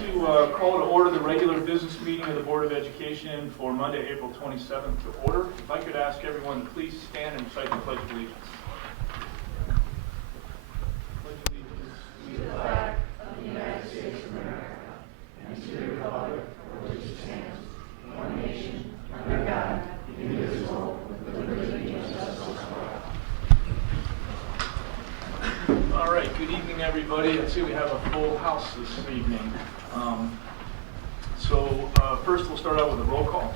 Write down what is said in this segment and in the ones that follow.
To call to order the regular business meeting of the Board of Education for Monday, April 27th to order. If I could ask everyone to please stand and recite the Pledge of Allegiance. Pledge of Allegiance to the flag of the United States of America and to the republic for which it stands, one nation, under God, indivisible, with liberty and justice for all. All right, good evening, everybody. I see we have a full house this evening. First we'll start out with a roll call.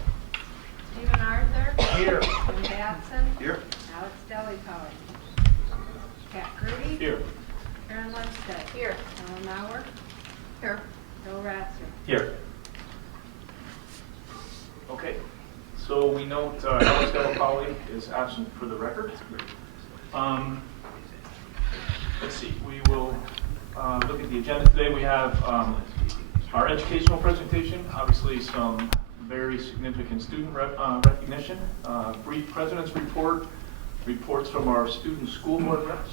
Stephen Arthur. Here. Jim Batson. Here. Alex Delipower. Pat Grudy. Here. Aaron Lundstedt. Here. Ellen Mauer. Here. Bill Ratzer. Here. Okay, so we note Alex Delipower is absent for the record. Let's see, we will look at the agenda today. We have our educational presentation, obviously some very significant student recognition, brief president's report, reports from our student school board reps.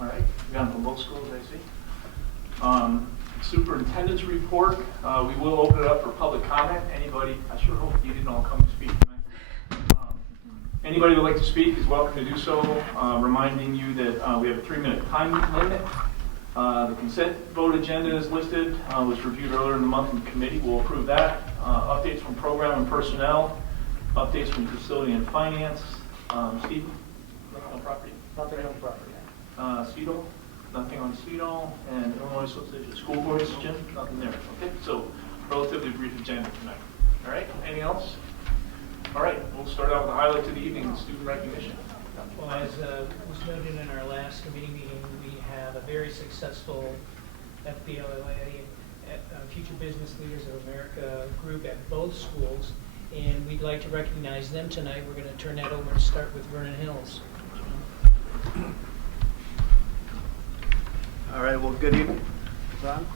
All right, we got them from both schools, I see. Superintendents report. We will open it up for public comment. Anybody, I sure hope you didn't all come to speak tonight. Anybody who would like to speak is welcome to do so. Reminding you that we have a 3-minute time limit. The consent vote agenda is listed, was reviewed earlier in the month in committee. We'll approve that. Updates from program and personnel, updates from facility and finance. Steve, nothing on property? Nothing on property. CEDO, nothing on CEDO, and Illinois Association of School Boards, Jim, nothing there. Okay, so relatively brief agenda tonight. All right, anything else? All right, we'll start out with the highlight of the evening, student recognition. Well, as was noted in our last committee meeting, we had a very successful FBLA, Future Business Leaders of America group at both schools, and we'd like to recognize them tonight. We're going to turn that over and start with Vernon Hills. All right, well, good evening. Ron?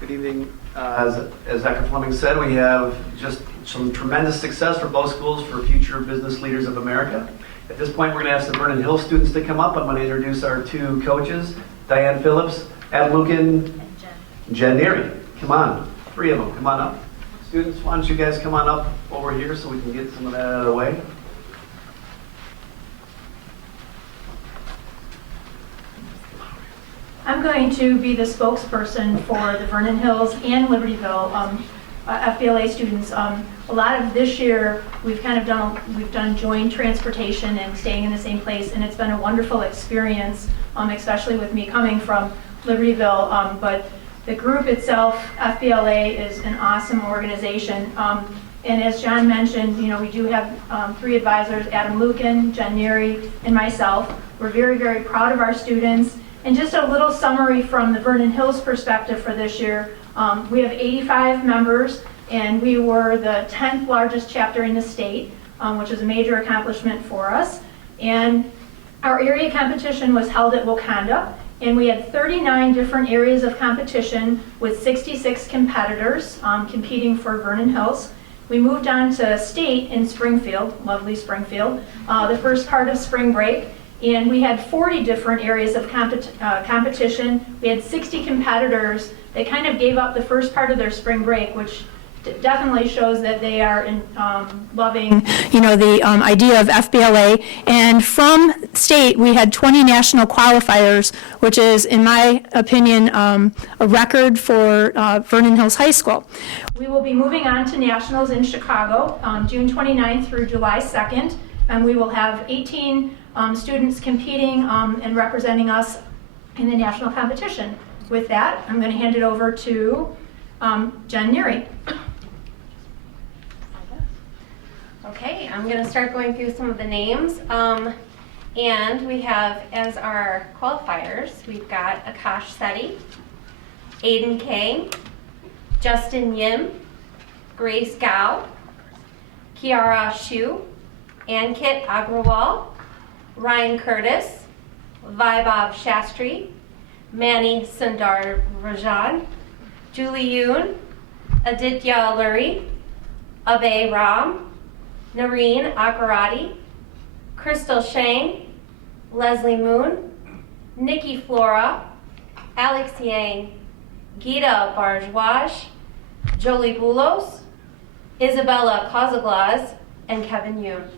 Good evening. As Dr. Fleming said, we have just some tremendous success for both schools for Future Business Leaders of America. At this point, we're going to ask the Vernon Hills students to come up. I'm going to introduce our two coaches, Diane Phillips, Adam Lucan, and Jen Neary. Come on, 3 of them, come on up. Students, why don't you guys come on up over here so we can get some of that out of the way. I'm going to be the spokesperson for the Vernon Hills and Libertyville FBLA students. A lot of this year we've done joint transportation and staying in the same place, and it's been a wonderful experience, especially with me coming from Libertyville. But the group itself, FBLA, is an awesome organization. And as John mentioned, we do have 3 advisors: Adam Lucan, Jen Neary, and myself. We're very, very proud of our students. And just a little summary from the Vernon Hills perspective for this year. We have 85 members, and we were the 10th largest chapter in the state, which is a major accomplishment for us. And our area competition was held at Wakanda, and we had 39 different areas of competition with 66 competitors competing for Vernon Hills. We moved on to state in Springfield, lovely Springfield, the first part of spring break. And we had 40 different areas of competition. We had 60 competitors. They kind of gave up the first part of their spring break, which definitely shows that they are loving, the idea of FBLA. And from state, we had 20 national qualifiers, which is, in my opinion, a record for Vernon Hills High School. We will be moving on to nationals in Chicago, June 29th through July 2nd, and we will have 18 students competing and representing us in the national competition. With that, I'm going to hand it over to Jen Neary. Okay, I'm going to start going through some of the names. And we have, as our qualifiers, we've got Akash Sethi, Aiden Kang, Justin Yim, Grace Gao, Kiara Shu, Ankit Agrawal, Ryan Curtis, Vaibhav Shastri, Manny Sundar Rajan, Julie Yoon, Aditya Lurie, Abhay Ram, Noreen Akarati, Crystal Shane, Leslie Moon, Nikki Flora, Alex Yang, Gita Barjwaj, Jolie Boulos, Isabella Kozaglas, and Kevin Yoon.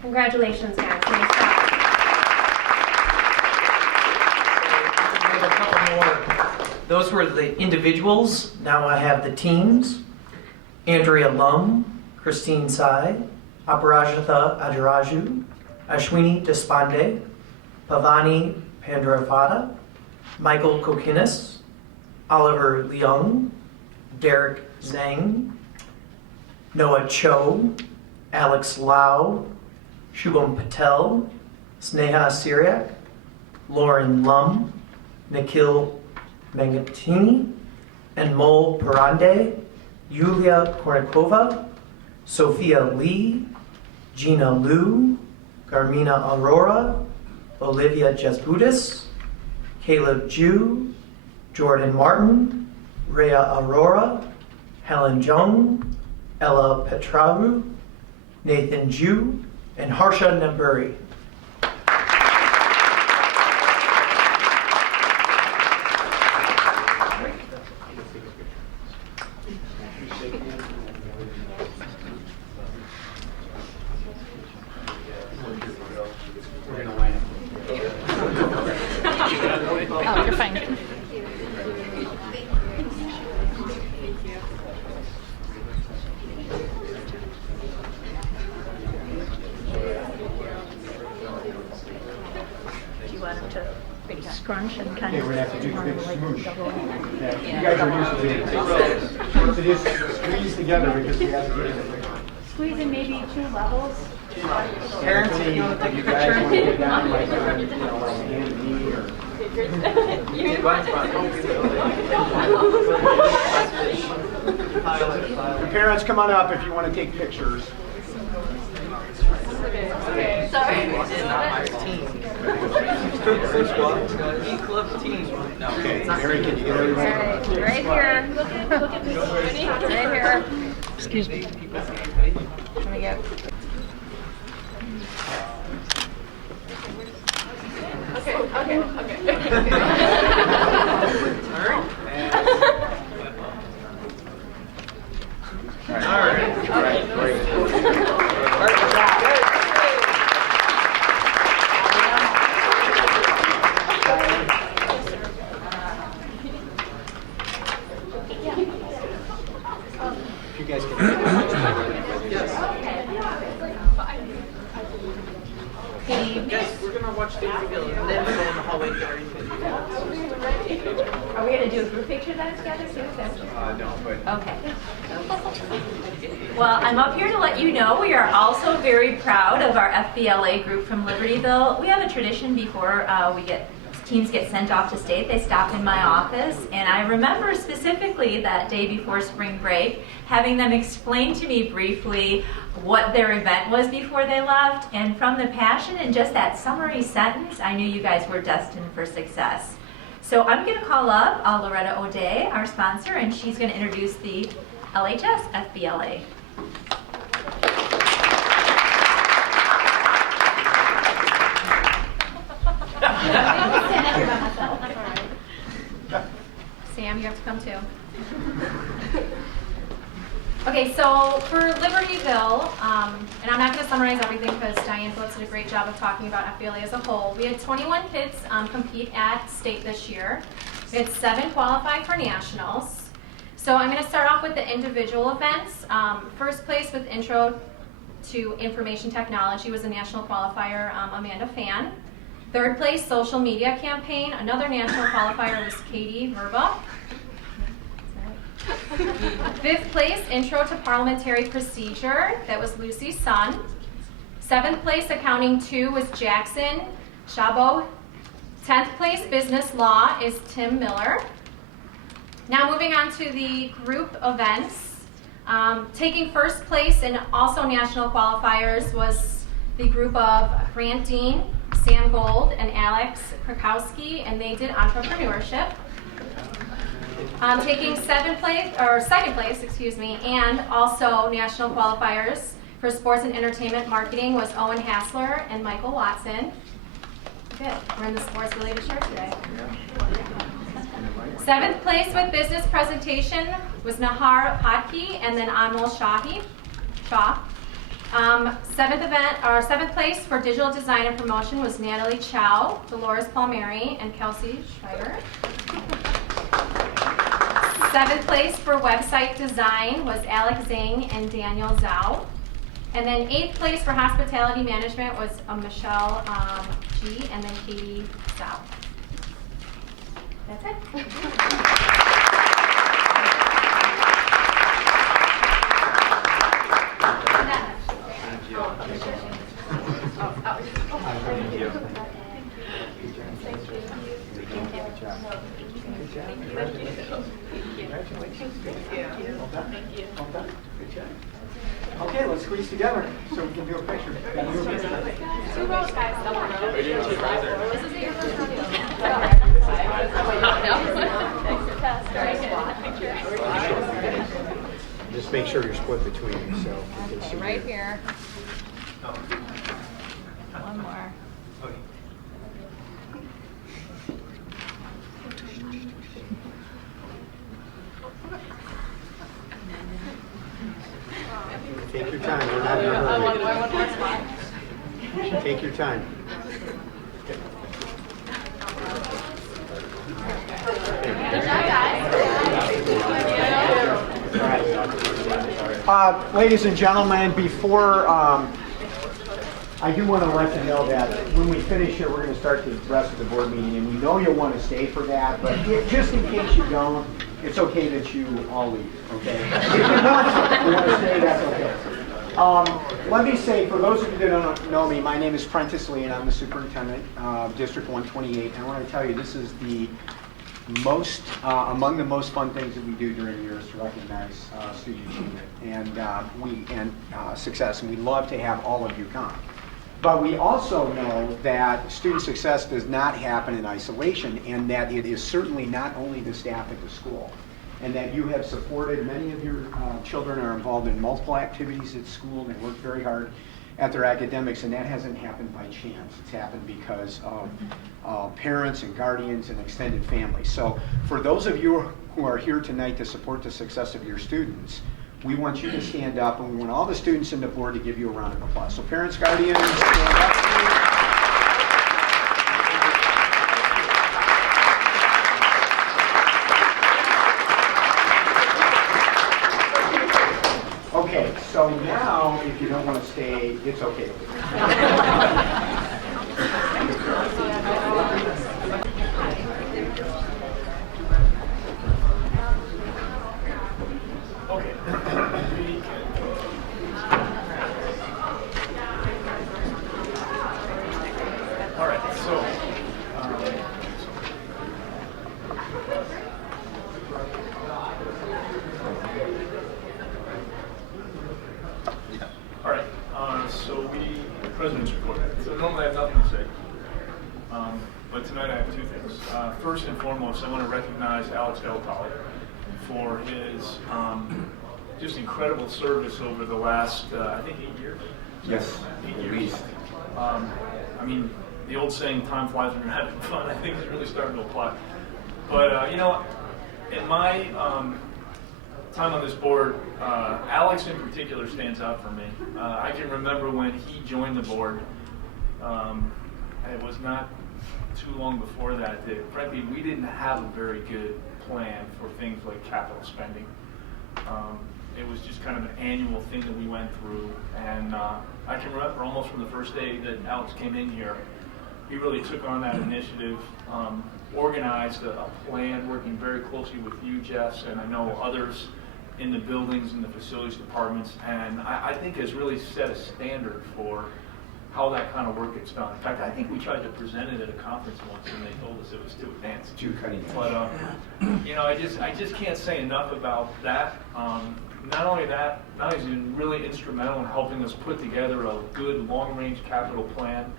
Congratulations, guys. Nice job. We have a couple more. Those were the individuals. Now I have the teams. Andrea Lum, Christine Sai, Aparajitha Ajaraju, Ashwini Despande, Pavani Pandravada, Michael Kokinis, Oliver Leung, Derek Zhang, Noah Cho, Alex Lau, Shubham Patel, Sneha Syriac, Lauren Lum, Nikhil Mangatini, and Mol Parande, Yulia Kornikova, Sophia Lee, Gina Liu, Carmina Aurora, Olivia Jesbudis, Caleb Ju, Jordan Martin, Rhea Aurora, Helen Jung, Ella Petraru, Nathan Ju, and Harsha Namburi. Oh, you're fine. Do you want him to scrunch and kind of? We're gonna have to do a big smoosh. You guys are used to doing it. So just squeeze together because we have to get it. Squeeze in maybe 2 levels. Parents, if you want to take a You guys want to picture. get down like hand and knee or. The parents, come on up if you want to take pictures. Okay, Mary, can you get everybody? Right here. Right here. Excuse me. Let me get. All right, great. If you guys Guys, we're going to watch the video and then we'll go in the hallway and get our Are we going to do a group picture then together too? No, but. Okay. Well, I'm up here to let you know we are also very proud of our FBLA group from Libertyville. We have a tradition before teams get sent off to state, they stop in my office, and I remember specifically that day before spring break having them explain to me briefly what their event was before they left, and from the passion and just that summary sentence, I knew you guys were destined for success. So I'm going to call up Loretta O'Day, our sponsor, and she's going to introduce the LHS FBLA. Sam, you have to come too. Okay, so for Libertyville, and I'm not going to summarize everything because Diane Phillips did a great job of talking about FBLA as a whole. We had 21 kids compete at state this year. We had 7 qualify for nationals. So I'm going to start off with the individual events. First place with Intro to Information Technology was a national qualifier, Amanda Fan. Third place, Social Media Campaign. Another national qualifier was Katie Verba. Fifth place, Intro to Parliamentary Procedure. That was Lucy Sun. 7th place, Accounting 2 was Jackson Chabot. 10th place, Business Law is Tim Miller. Now moving on to the group events. Taking first place and also national qualifiers was the group of Grant Dean, Sam Gold, and Alex Krakowski, and they did entrepreneurship. Taking second place, and also national qualifiers for sports and entertainment marketing was Owen Hassler and Michael Watson. Good, we're in the sports related shirt today. 7th place with business presentation was Nahar Padki and then Amol Shah. 7th place for digital design and promotion was Natalie Chow, Dolores Palmieri, and Kelsey Schreiber. 7th place for website design was Alex Zhang and Daniel Zhao. And then 8th place for hospitality management was Michelle G and then Katie Zhao. That's it. Okay, let's squeeze together so we can do a picture. Two rows, guys. This is your first Just make sure you're split between yourself. Right here. One more. Take your time, we're not in a hurry. Take your time. Ladies and gentlemen, before I do want to let you know that when we finish here, we're going to start the rest of the board meeting, and we know you'll want to stay for that, but just in case you don't, it's okay that you all leave, okay? If you want to stay, that's okay. Let me say, for those of you that don't know me, my name is Prentice Lee, and I'm the superintendent of District 128. And I want to tell you, this is the most, among the most fun things that we do during the year is to recognize student achievement and success, and we love to have all of you come. But we also know that student success does not happen in isolation, and that it is certainly not only the staff at the school, and that you have supported, many of your children are involved in multiple activities at school. They work very hard at their academics, and that hasn't happened by chance. It's happened because of parents and guardians and extended families. So for those of you who are here tonight to support the success of your students, we want you to stand up, and we want all the students in the board to give you a round of applause. So parents, guardians, stand up. Okay, so now, if you don't want to stay, it's okay. All right, so President's Report. So normally I have nothing to say, but tonight I have two things. First and foremost, I want to recognize Lhs Fbla for his just incredible service over the last, I think, 8 years. Yes, 8 years. I mean, the old saying, time flies when you're having fun, I think is really starting to apply. But, you know, in my time on this board, Alex in particular stands out for me. I can remember when he joined the board, it was not too long before that, frankly, we didn't have a very good plan for things like capital spending. It was just kind of an annual thing that we went through, and I can remember almost from the first day that Alex came in here, he really took on that initiative, organized a plan, working very closely with you, Jess, and I know others in the buildings and the facilities departments, and I think has really set a standard for how that kind of work gets done. In fact, I think we tried to present it at a conference once, and they told us it was too advanced. Too cutting edge. But you know, I just can't say enough about that. Not only that, not only is he really instrumental in helping us put together a good long-range capital plan,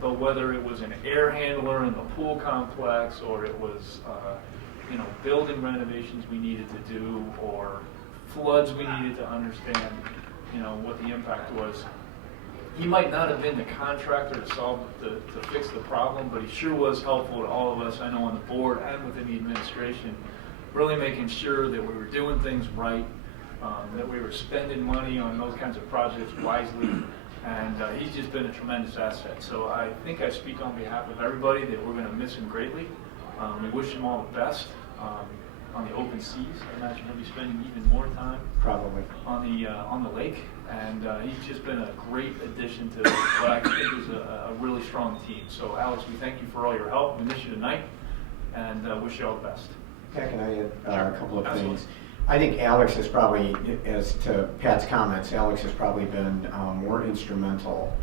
but whether it was an air handler in the pool complex, or it was you know, building renovations we needed to do, or floods we needed to understand, you know, what the impact was. he might not have been the contractor to fix the problem, but he sure was helpful to all of us, I know, on the board and within the administration, really making sure that we were doing things right, that we were spending money on those kinds of projects wisely, and he's just been a tremendous asset. So I think I speak on behalf of everybody that we're going to miss him greatly. We wish him all the best on the open seas. I imagine he'll be spending even more time Probably. on the lake, and he's just been a great addition to what I think is a really strong team. So Alex, we thank you for all your help. We miss you tonight, and wish you all the best. Pat, can I add a couple of Absolutely. things? I think Alex has probably, as to Pat's comments, Alex has probably been more instrumental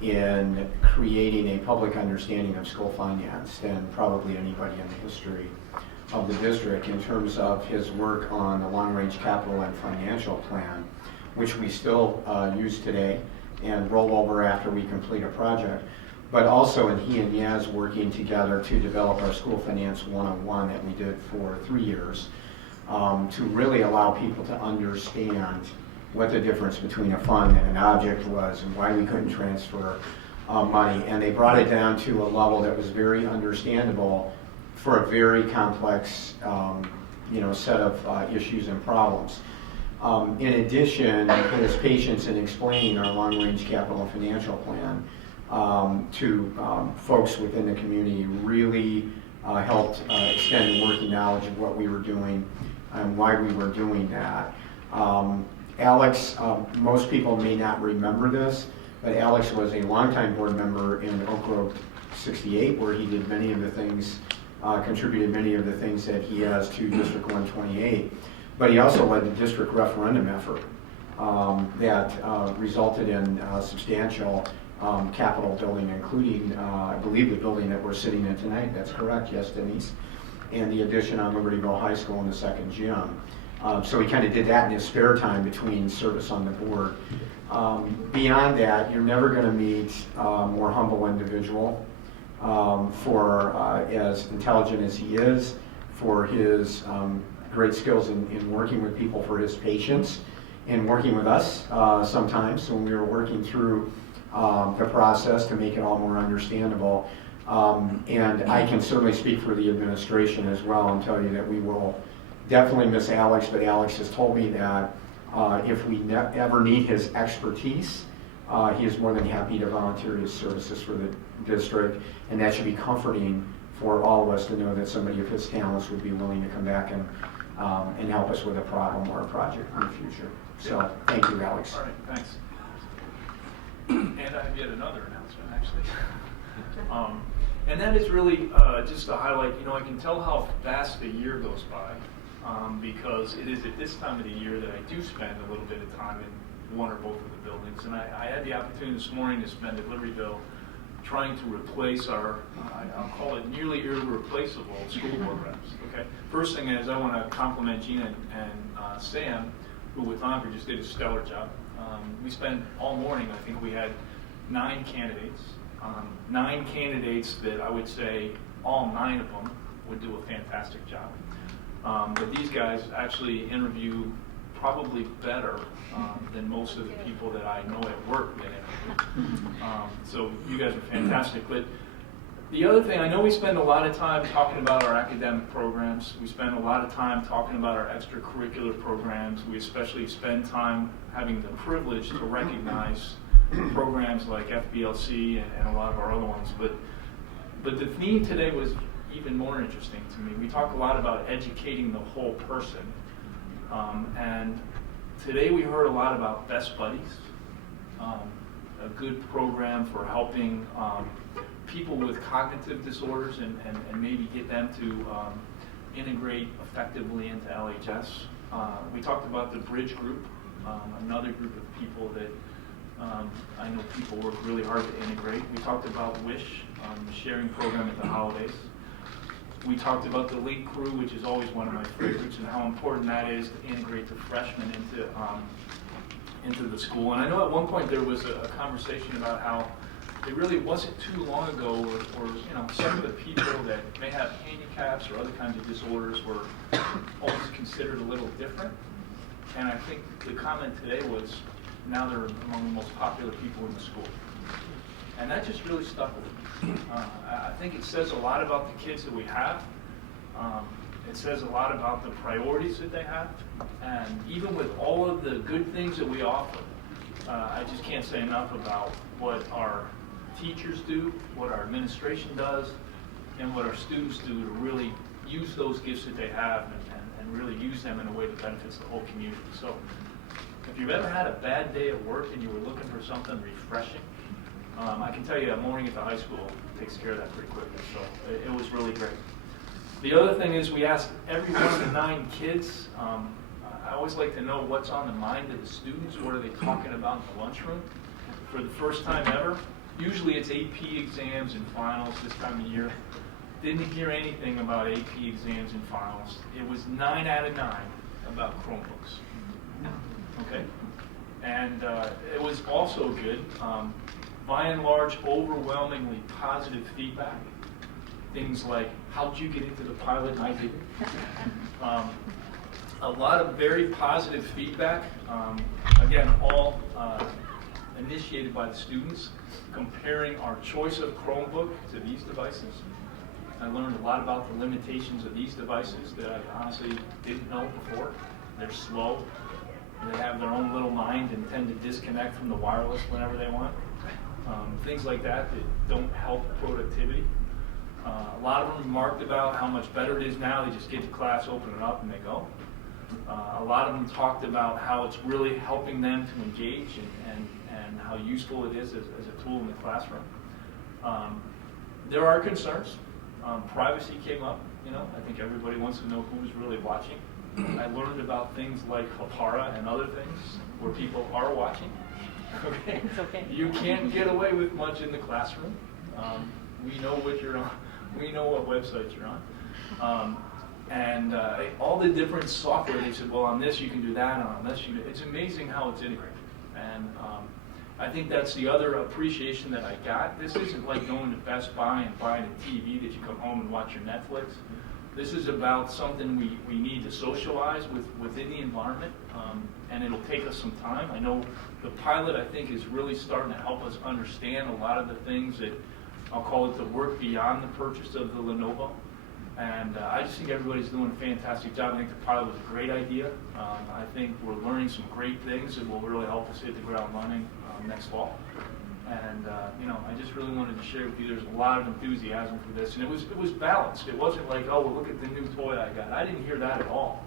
in creating a public understanding of school finance than probably anybody in the history of the district, in terms of his work on the long-range capital and financial plan, which we still use today and roll over after we complete a project. But also in he and Yaz working together to develop our School Finance 101 that we did for 3 years, to really allow people to understand what the difference between a fund and an object was and why we couldn't transfer money. And they brought it down to a level that was very understandable for a very complex set of issues and problems. In addition, his patience in explaining our long-range capital and financial plan to folks within the community really helped extend working knowledge of what we were doing and why we were doing that. Alex, most people may not remember this, but Alex was a longtime board member in Oak Grove 68, where he did many of the things, contributed many of the things that he has to District 128. But he also led the district referendum effort that resulted in substantial capital building, including, I believe, the building that we're sitting in tonight. That's correct, yes, Denise? And the addition on Libertyville High School in the second gym. So he kind of did that in his spare time between service on the board. Beyond that, you're never going to meet a more humble individual for as intelligent as he is, for his great skills in working with people, for his patience in working with us sometimes when we were working through the process to make it all more understandable. And I can certainly speak for the administration as well and tell you that we will definitely miss Alex, but Alex has told me that if we ever need his expertise, he is more than happy to volunteer his services for the district, and that should be comforting for all of us to know that somebody of his talents would be willing to come back and help us with a problem or a project in the future. So, thank you, Alex. All right, thanks. And I have yet another announcement, actually. And that is really just to highlight, I can tell how fast the year goes by because it is at this time of the year that I do spend a little bit of time in one or both of the buildings. And I had the opportunity this morning to spend at Libertyville trying to replace our, I'll call it nearly irreplaceable school board reps. Okay. First thing is I want to compliment Gina and Sam, who with Andre just did a stellar job. We spent all morning, I think we had 9 candidates. 9 candidates that I would say all 9 of them would do a fantastic job. But these guys actually interview probably better than most of the people that I know at work that interview. So you guys are fantastic. But the other thing, I know we spend a lot of time talking about our academic programs. We spend a lot of time talking about our extracurricular programs. We especially spend time having the privilege to recognize programs like FBLC and a lot of our other ones. But the theme today was even more interesting to me. We talk a lot about educating the whole person. And today we heard a lot about Best Buddies, a good program for helping people with cognitive disorders and maybe get them to integrate effectively into LHS. We talked about the Bridge Group, another group of people that I know people work really hard to integrate. We talked about WISH, the sharing program at the holidays. We talked about the Lake Crew, which is always one of my favorites, and how important that is to integrate the freshmen into the school. And I know at one point there was a conversation about how it really wasn't too long ago where some of the people that may have handicaps or other kinds of disorders were always considered a little different. And I think the comment today was now they're among the most popular people in the school. And that just really stuck with me. I think it says a lot about the kids that we have. It says a lot about the priorities that they have. And even with all of the good things that we offer, I just can't say enough about what our teachers do, what our administration does, and what our students do to really use those gifts that they have and really use them in a way that benefits the whole community. So if you've ever had a bad day at work and you were looking for something refreshing, I can tell you that morning at the high school takes care of that pretty quickly. So it was really great. The other thing is we asked every one of the 9 kids, I always like to know what's on the mind of the students, what are they talking about in the lunchroom. For the first time ever, usually it's AP exams and finals this time of year. Didn't hear anything about AP exams and finals. It was 9 out of 9 about Chromebooks. Okay? And it was also good. By and large, overwhelmingly positive feedback. Things like, how'd you get into the pilot and I didn't? A lot of very positive feedback. Again, all initiated by the students, comparing our choice of Chromebook to these devices. I learned a lot about the limitations of these devices that I honestly didn't know before. They're slow. They have their own little mind and tend to disconnect from the wireless whenever they want. Things like that don't help productivity. A lot of them remarked about how much better it is now. They just get to class, open it up, and they go. A lot of them talked about how it's really helping them to engage and how useful it is as a tool in the classroom. There are concerns. Privacy came up. I think everybody wants to know who's really watching. I learned about things like Hapara and other things where people are watching. Okay? It's okay. You can't get away with much in the classroom. We know what you're on. We know what websites you're on. And all the different software, they said, well, on this you can do that, and on this you can do. It's amazing how it's integrated. And I think that's the other appreciation that I got. This isn't like going to Best Buy and buying a TV that you come home and watch your Netflix. This is about something we need to socialize within the environment, and it'll take us some time. I know the pilot, I think, is really starting to help us understand a lot of the things that, I'll call it the work beyond the purchase of the Lenovo. And I just think everybody's doing a fantastic job. I think the pilot was a great idea. I think we're learning some great things that will really help us hit the ground running next fall. And I just really wanted to share with you. There's a lot of enthusiasm for this, and it was balanced. It wasn't like, oh, well, look at the new toy I got. I didn't hear that at all.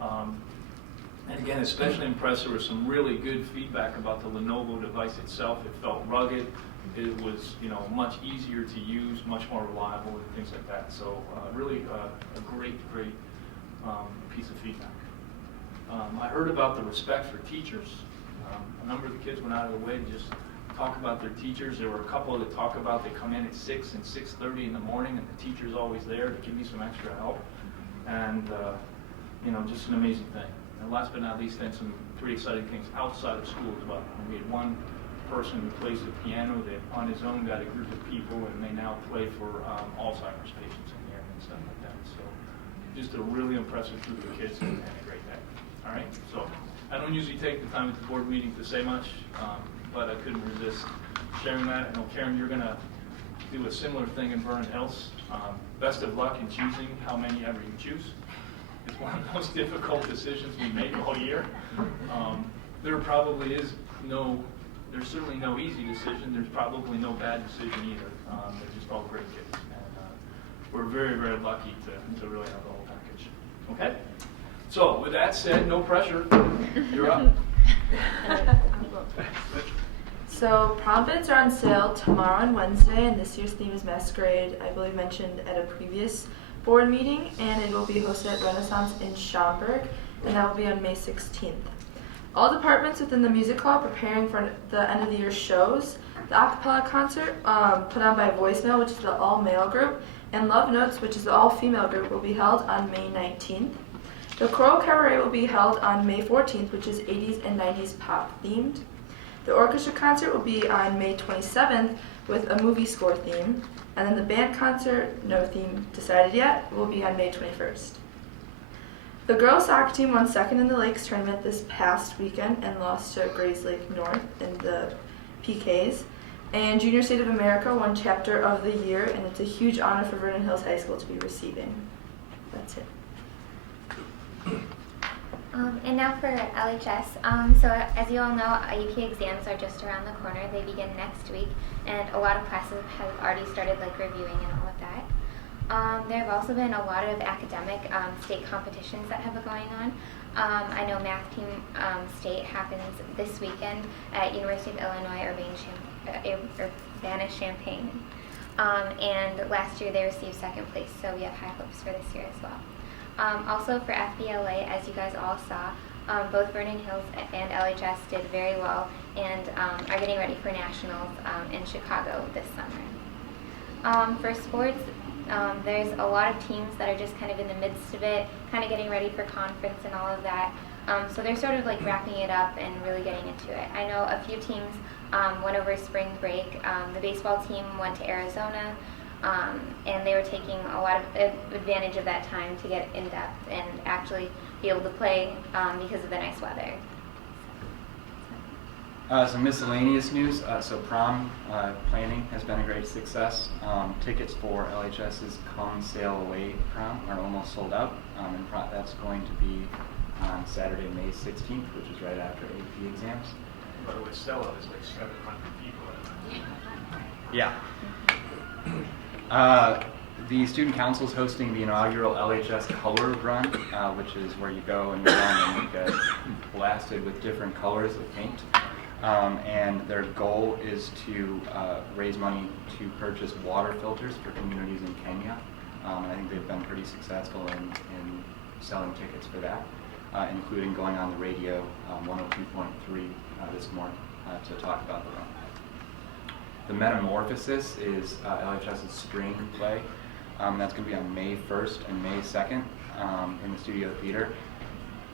And again, especially impressed. There was some really good feedback about the Lenovo device itself. It felt rugged. It was, much easier to use, much more reliable, and things like that. So really a great piece of feedback. I heard about the respect for teachers. A number of the kids went out of the way to just talk about their teachers. There were a couple that talk about they come in at 6 and 6:30 in the morning, and the teacher's always there to give me some extra help. And just an amazing thing. And last but not least, then some pretty exciting things outside of school as well. And we had one person who plays the piano that on his own got a group of people, and they now play for Alzheimer's patients in here and stuff like that. So just a really impressive group of kids and a great day. All right, so I don't usually take the time at the board meeting to say much, but I couldn't resist sharing that. I know, Karen, you're going to do a similar thing in Vernon Hills. Best of luck in choosing how many ever you choose. It's one of the most difficult decisions we make all year. There's certainly no easy decision. There's probably no bad decision either. They're just all great kids. And we're very, very lucky to really have the whole package. Okay? So with that said, no pressure. You're up. So prom bids are on sale tomorrow and Wednesday, and this year's theme is masquerade, I believe mentioned at a previous board meeting, and it will be hosted at Renaissance in Schaumburg, and that will be on May 16th. All departments within the music hall preparing for the end of the year shows. The acapella concert put on by Voicemail, which is the all-male group, and Love Notes, which is the all-female group, will be held on May 19th. The choral cabaret will be held on May 14th, which is 80s and 90s pop themed. The orchestra concert will be on May 27th with a movie score theme. And then the band concert, no theme decided yet, will be on May 21st. The girls soccer team won second in the Lakes tournament this past weekend and lost to Grays Lake North in the PKs. And Junior State of America won Chapter of the Year, and it's a huge honor for Vernon Hills High School to be receiving. That's it. And now for LHS. So as you all know, IEP exams are just around the corner. They begin next week, and a lot of classes have already started reviewing and all of that. There have also been a lot of academic state competitions that have been going on. I know Math Team State happens this weekend at University of Illinois Urbana-Champaign. And last year they received second place, so we have high hopes for this year as well. Also for FBLA, as you guys all saw, both Vernon Hills and LHS did very well and are getting ready for nationals in Chicago this summer. For sports, there's a lot of teams that are just kind of in the midst of it, kind of getting ready for conference and all of that. So they're sort of wrapping it up and really getting into it. I know a few teams went over spring break. The baseball team went to Arizona. And they were taking a lot of advantage of that time to get in depth and actually be able to play because of the nice weather. Some miscellaneous news. So prom planning has been a great success. Tickets for LHS's Come Sail Away prom are almost sold out. And that's going to be on Saturday, May 16th, which is right after AP exams. By the way, sellout is 700 people. Yeah. The student council is hosting the inaugural LHS Color Run, which is where you go and run and you get blasted with different colors of paint. And their goal is to raise money to purchase water filters for communities in Kenya. And I think they've been pretty successful in selling tickets for that, including going on the radio 102.3 this morning to talk about the run. The Metamorphosis is LHS's string play. That's going to be on May 1st and May 2nd in the Studio Theater,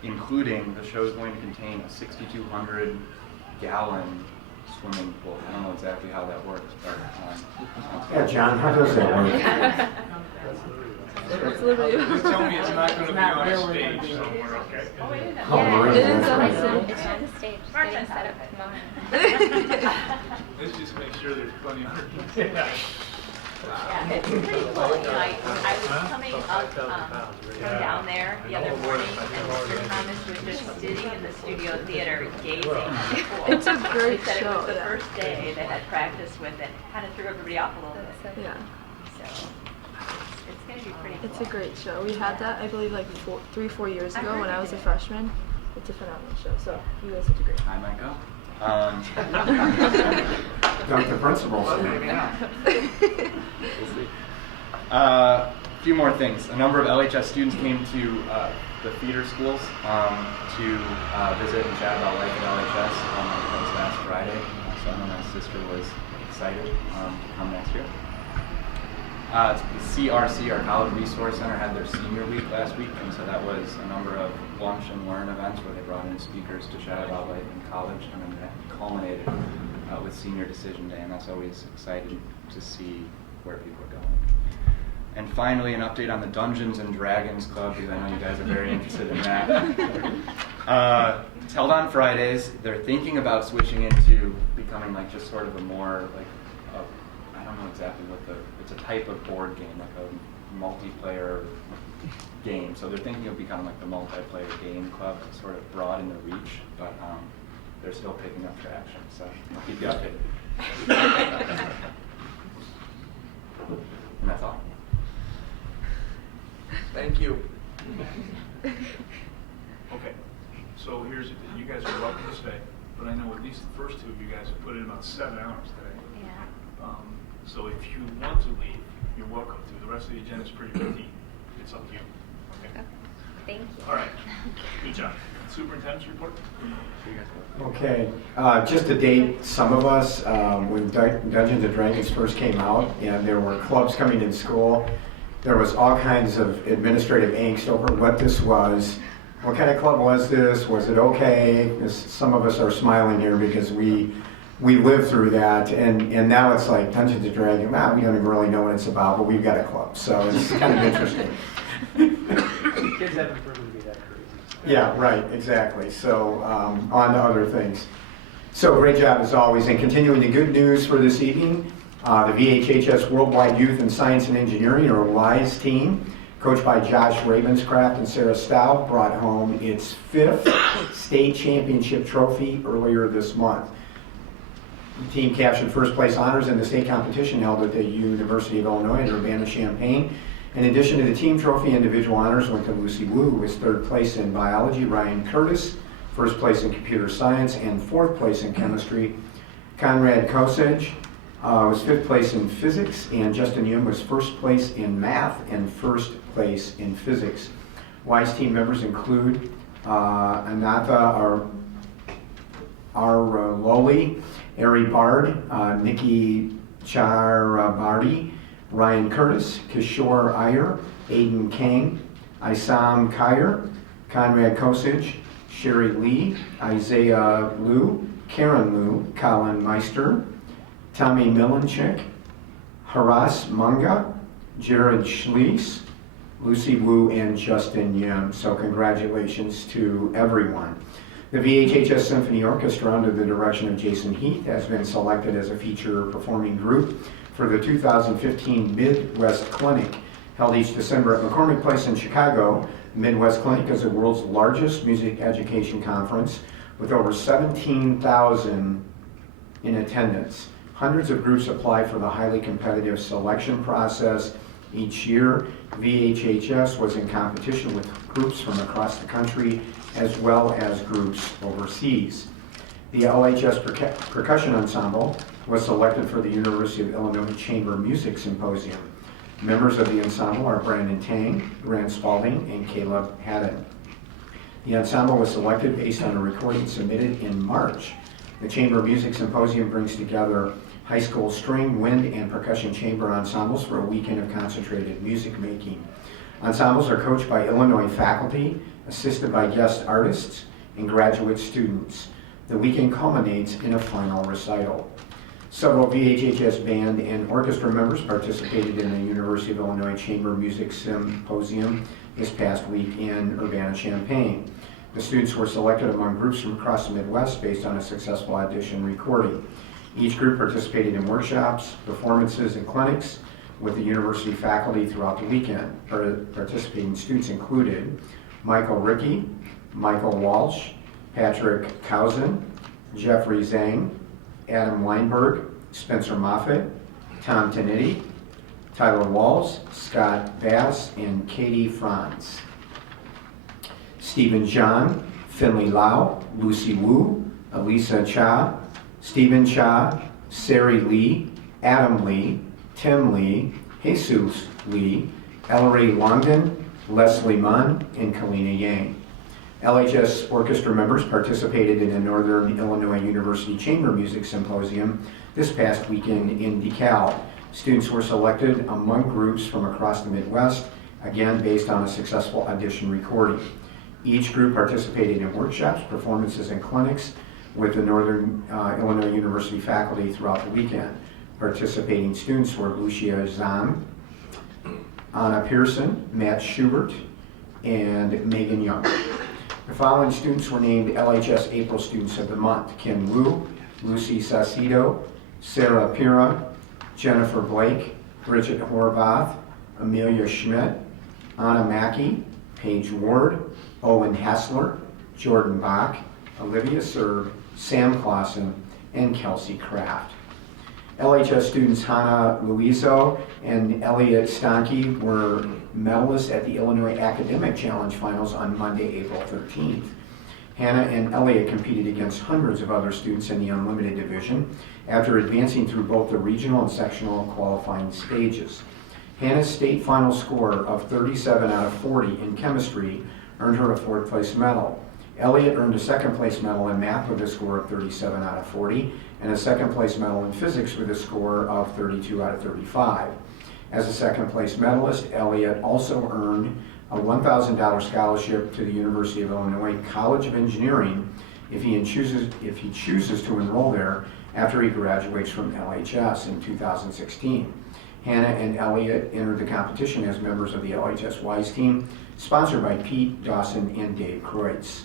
including the show is going to contain a 6,200-gallon swimming pool. I don't know exactly how that works, but... Yeah, John, how does that work? Just tell me it's not going to be on a stage somewhere, okay? Yeah, it is on the stage. It's on the stage. It's getting set up tomorrow. Let's just make sure there's plenty of... Yeah, it's pretty cool. I was coming up from down there the other morning, and Mr. Thomas was just sitting in the Studio Theater gazing at the pool. It's a great He said show, it was the yeah. first day they had practice with it. Kind of threw everybody off a little bit. Yeah, So it's going to be pretty cool. it's a great show. We had that, I believe, 3-4 years ago when I was a freshman. It's a phenomenal show, so you guys did great. I might go. Dunk the principals. Maybe not. We'll see. A few more things. A number of LHS students came to the theater schools to visit and chat about life at LHS. That was last Friday. So I know my sister was excited to come next year. The CRC, our College Resource Center, had their senior week last week, and so that was a number of lunch and learn events where they brought in speakers to chat about life in college, and then that culminated with Senior Decision Day, and that's always exciting to see where people are going. And finally, an update on the Dungeons and Dragons Club, because I know you guys are very interested in that. It's held on Fridays. They're thinking about switching into becoming just sort of a more I don't know exactly it's a type of board game, like a multiplayer game. So they're thinking of becoming the multiplayer game club. It's sort of broad in the reach, but they're still picking up traction. So I'll keep you updated. And that's all. Thank you. Okay, so here's the thing. You guys are welcome to stay, but I know at least the first two of you guys have put in about 7 hours today. Yeah. So if you want to leave, you're welcome to. The rest of the agenda is pretty routine. It's up to you. Okay? Thank you. All right. Good job. Superintendents report? Okay, just to date some of us, when Dungeons and Dragons first came out and there were clubs coming in school, there was all kinds of administrative angst over what this was. What kind of club was this? Was it okay? Some of us are smiling here because we lived through that, and now it's like Dungeons and Dragons, we don't even really know what it's about, but we've got a club, so it's kind of interesting. Kids haven't proven to be that crazy. Yeah, right, exactly. So on to other things. So great job as always. And continuing the good news for this evening, the VHHS Worldwide Youth in Science and Engineering, or Lhs team, coached by Josh Ravenscraft and Sarah Stout, brought home its 5th state championship trophy earlier this month. The team captured first place honors in the state competition held at the University of Illinois at Urbana-Champaign. In addition to the team trophy, individual honors went to Lucy Wu, who was 3rd place in biology, Ryan Curtis, 1st place in computer science, and 4th place in chemistry. Conrad Kosage was 5th place in physics, and Justin Yum was 1st place in math and 1st place in physics. WISE team members include Anatha Arloli, Ari Bard, Nikki Charabardi, Ryan Curtis, Kishore Iyer, Aiden Kang, Isam Kyer, Conrad Kosage, Sherry Lee, Isaiah Liu, Karen Liu, Colin Meister, Tommy Milenchik, Haras Munga, Jared Schließ, Lucy Wu, and Justin Yim. So congratulations to everyone. The VHHS Symphony Orchestra, under the direction of Jason Heath, has been selected as a feature performing group for the 2015 Midwest Clinic, held each December at McCormick Place in Chicago. The Midwest Clinic is the world's largest music education conference with over 17,000 in attendance. Hundreds of groups apply for the highly competitive selection process each year. VHHS was in competition with groups from across the country as well as groups overseas. The LHS Percussion Ensemble was selected for the University of Illinois Chamber Music Symposium. Members of the ensemble are Brandon Tang, Grant Spalding, and Caleb Haddon. The ensemble was selected based on a recording submitted in March. The Chamber Music Symposium brings together high school string, wind, and percussion chamber ensembles for a weekend of concentrated music making. Ensembles are coached by Illinois faculty, assisted by guest artists, and graduate students. The weekend culminates in a final recital. Several VHHS band and orchestra members participated in the University of Illinois Chamber Music Symposium this past week in Urbana-Champaign. The students were selected among groups from across the Midwest based on a successful audition recording. Each group participated in workshops, performances, and clinics with the university faculty throughout the weekend. Participating students included Michael Rickey, Michael Walsh, Patrick Cousin, Jeffrey Zhang, Adam Weinberg, Spencer Moffitt, Tom Tanitti, Tyler Walls, Scott Bass, and Katie Franz. Stephen John, Finley Lau, Lucy Wu, Elisa Cha, Stephen Cha, Sari Lee, Adam Lee, Tim Lee, Jesus Lee, Ellery Longden, Leslie Munn, and Kalina Yang. LHS orchestra members participated in the Northern Illinois University Chamber Music Symposium this past weekend in DeKalb. Students were selected among groups from across the Midwest, again based on a successful audition recording. Each group participated in workshops, performances, and clinics with the Northern Illinois University faculty throughout the weekend. Participating students were Lucia Zahn, Anna Pearson, Matt Schubert, and Megan Young. The following students were named LHS April Students of the Month: Kim Wu, Lucy Saucedo, Sarah Pira, Jennifer Blake, Bridget Horvath, Amelia Schmidt, Anna Mackey, Paige Ward, Owen Hessler, Jordan Bach, Olivia Serb, Sam Clausen, and Kelsey Kraft. LHS students Hannah Luiso and Elliot Stanke were medalists at the Illinois Academic Challenge Finals on Monday, April 13th. Hannah and Elliot competed against hundreds of other students in the Unlimited Division after advancing through both the regional and sectional qualifying stages. Hannah's state final score of 37 out of 40 in chemistry earned her a 4th place medal. Elliot earned a 2nd place medal in math with a score of 37 out of 40 and a 2nd place medal in physics with a score of 32 out of 35. As a 2nd place medalist, Elliot also earned a $1,000 scholarship to the University of Illinois College of Engineering if he chooses to enroll there after he graduates from LHS in 2016. Hannah and Elliot entered the competition as members of the LHS WISE team, sponsored by Pete Dawson and Dave Kreutz.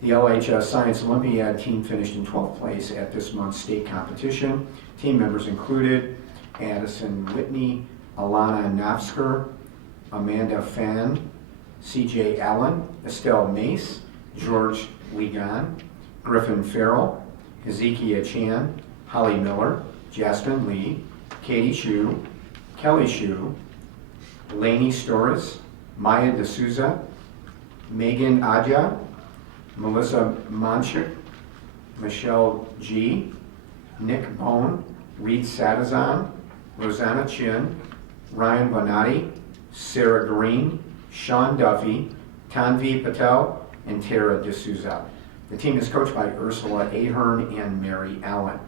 The LHS Science Olympiad team finished in 12th place at this month's state competition. Team members included Addison Whitney, Alana Nafsker, Amanda Fan, CJ Allen, Estelle Mace, George Ligon, Griffin Farrell, Hezekiah Chan, Holly Miller, Jasmine Lee, Katie Chu, Kelly Chu, Lainey Storrs, Maya D'Souza, Megan Aja, Melissa Monchik, Michelle G, Nick Bone, Reed Sadazan, Rosanna Chin, Ryan Bonatti, Sarah Green, Sean Duffy, Tanvi Patel, and Tara D'Souza. The team is coached by Ursula Ahern and Mary Allen.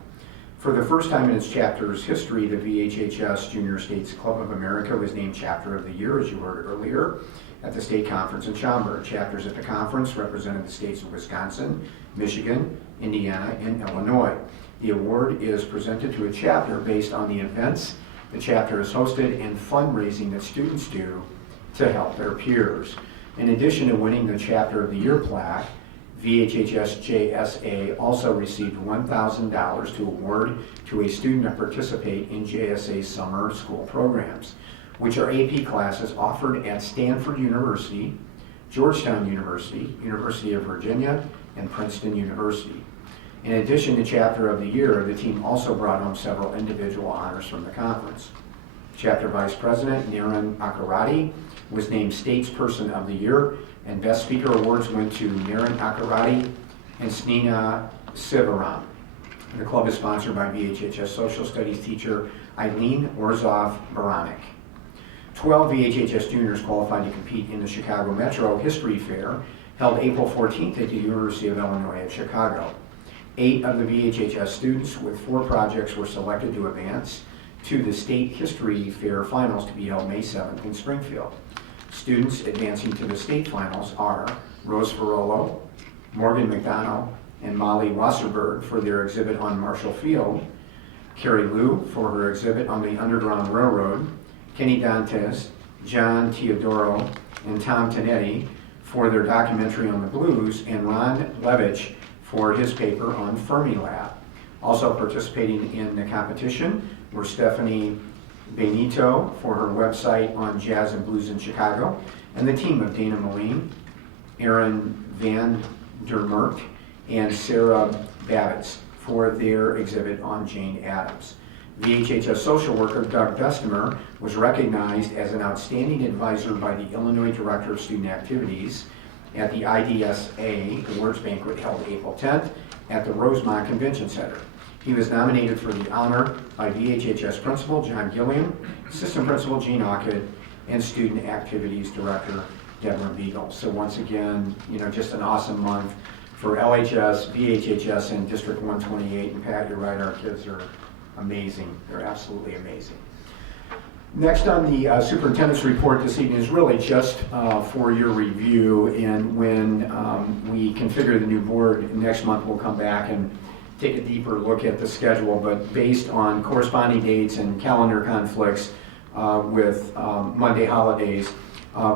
For the first time in its chapter's history, the VHHS Junior States Club of America was named Chapter of the Year, as you heard earlier, at the state conference in Schaumburg. Chapters at the conference represented the states of Wisconsin, Michigan, Indiana, and Illinois. The award is presented to a chapter based on the events the chapter has hosted and fundraising that students do to help their peers. In addition to winning the Chapter of the Year plaque, VHHS JSA also received $1,000 to award to a student to participate in JSA's summer school programs, which are AP classes offered at Stanford University, Georgetown University, University of Virginia, and Princeton University. In addition to Chapter of the Year, the team also brought home several individual honors from the conference. Chapter Vice President Naren Akarati was named Statesperson of the Year, and Best Speaker Awards went to Naren Akarati and Snina Sivaram. The club is sponsored by VHHS Social Studies teacher Eileen Orzov-Baranek. 12 VHHS juniors qualified to compete in the Chicago Metro History Fair, held April 14th at the University of Illinois at Chicago. 8 of the VHHS students with 4 projects were selected to advance to the State History Fair Finals to be held May 7th in Springfield. Students advancing to the state finals are Rose Ferrolo, Morgan McDonald, and Molly Wasserberg for their exhibit on Marshall Field, Carrie Liu for her exhibit on the Underground Railroad, Kenny Dantes, John Teodoro, and Tom Tonetti for their documentary on the blues, and Ron Levitch for his paper on Fermilab. Also participating in the competition were Stephanie Benito for her website on jazz and blues in Chicago, and the team of Dana Moline, Aaron Van der Merk, and Sarah Babbitts for their exhibit on Jane Addams. VHHS social worker Doug Bessemer was recognized as an outstanding advisor by the Illinois Director of Student Activities at the IDSA Awards Banquet held April 10th at the Rosemont Convention Center. He was nominated for the honor by VHHS Principal John Gilliam, Assistant Principal Gene Ockett, and Student Activities Director Deborah Beagle. So once again, just an awesome month for LHS, VHHS, and District 128. And Pat, you're right, our kids are amazing. They're absolutely amazing. Next on the Superintendent's Report this evening is really just for your review, and when we configure the new board next month, we'll come back and take a deeper look at the schedule, but based on corresponding dates and calendar conflicts with Monday holidays,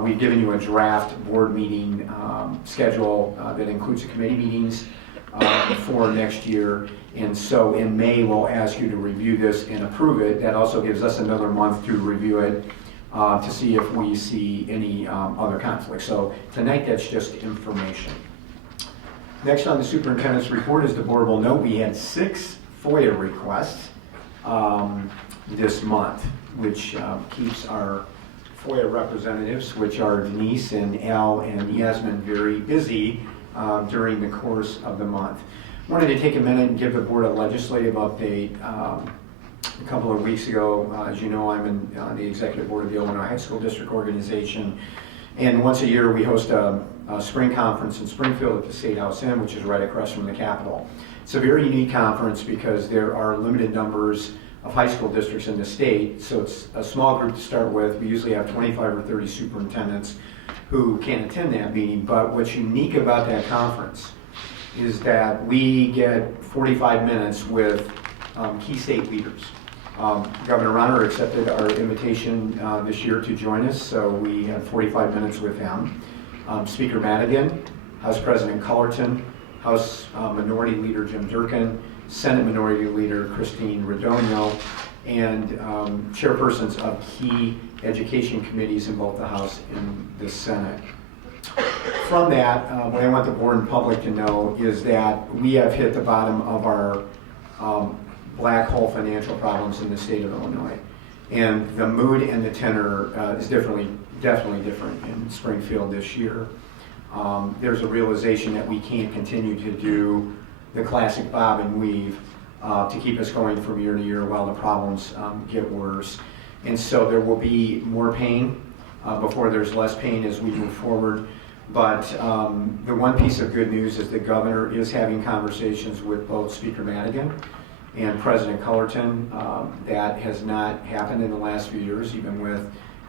we've given you a draft board meeting schedule that includes the committee meetings for next year. And so in May, we'll ask you to review this and approve it. That also gives us another month to review it to see if we see any other conflicts. So tonight, that's just information. Next on the Superintendent's Report is the board will note we had 6 FOIA requests this month, which keeps our FOIA representatives, which are Denise and Al and Yasmin, very busy during the course of the month. Wanted to take a minute and give the board a legislative update. A couple of weeks ago, as you know, I'm on the executive board of the Illinois High School District Organization, and once a year we host a spring conference in Springfield at the State House Inn, which is right across from the Capitol. It's a very unique conference because there are limited numbers of high school districts in the state, so it's a small group to start with. We usually have 25 or 30 superintendents who can attend that meeting, but what's unique about that conference is that we get 45 minutes with key state leaders. Governor Rauner accepted our invitation this year to join us, so we had 45 minutes with him. Speaker Madigan, House President Cullerton, House Minority Leader Jim Durkin, Senate Minority Leader Christine Radogno, and chairpersons of key education committees in both the House and the Senate. From that, what I want the board and public to know is that we have hit the bottom of our black hole financial problems in the state of Illinois. And the mood and the tenor is definitely different in Springfield this year. There's a realization that we can't continue to do the classic bob and weave to keep us going from year to year while the problems get worse. And so there will be more pain before there's less pain as we move forward. But the one piece of good news is the governor is having conversations with both Speaker Madigan and President Cullerton. That has not happened in the last few years, even with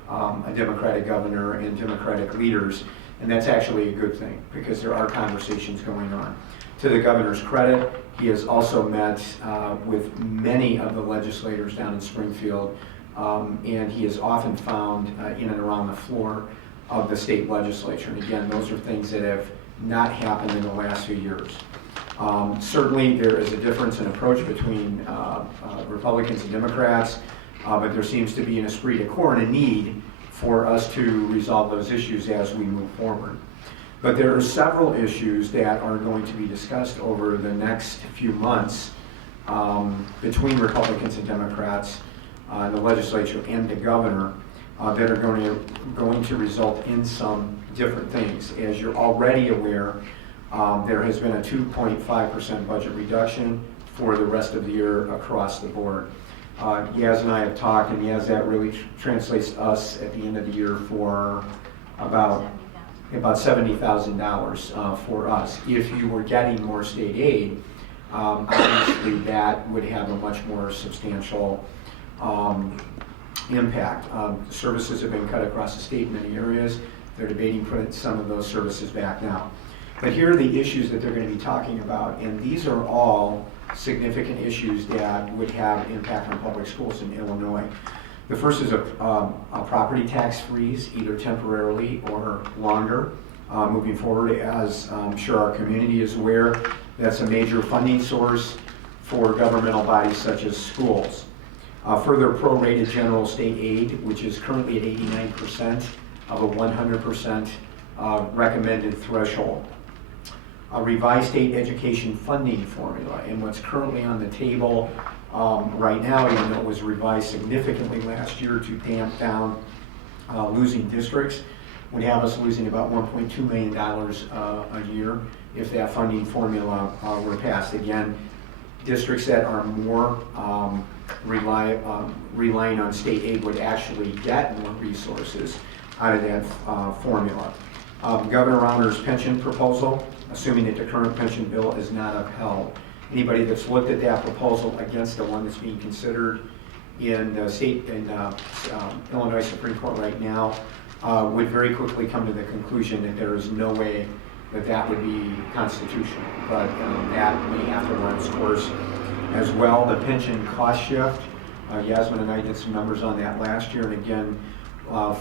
a Democratic governor and Democratic leaders. And that's actually a good thing because there are conversations going on. To the governor's credit, he has also met with many of the legislators down in Springfield, and he is often found in and around the floor of the state legislature. And again, those are things that have not happened in the last few years. Certainly there is a difference in approach between Republicans and Democrats, but there seems to be an esprit de corps and a need for us to resolve those issues as we move forward. But there are several issues that are going to be discussed over the next few months between Republicans and Democrats, the legislature and the governor that are going to result in some different things. As you're already aware, there has been a 2.5% budget reduction for the rest of the year across the board. Yaz and I have talked, and Yaz, that really translates to us at the end of the year for about $70,000 for us. If you were getting more state aid, obviously that would have a much more substantial impact. Services have been cut across the state in many areas. They're debating putting some of those services back now. But here are the issues that they're going to be talking about, and these are all significant issues that would have impact on public schools in Illinois. The first is a property tax freeze, either temporarily or longer, moving forward. As I'm sure our community is aware, that's a major funding source for governmental bodies such as schools. Further prorated general state aid, which is currently at 89% of a 100% recommended threshold. A revised state education funding formula, and what's currently on the table right now, even though it was revised significantly last year to tamp down losing districts, would have us losing about $1.2 million a year if that funding formula were passed. Again, districts that are more relying on state aid would actually get more resources out of that formula. Governor Rauner's pension proposal, assuming that the current pension bill is not upheld. Anybody that's looked at that proposal against the one that's being considered in the Illinois Supreme Court right now would very quickly come to the conclusion that there is no way that that would be constitutional. But that may have to run its course as well. The pension cost shift, Yasmin and I did some numbers on that last year, and again,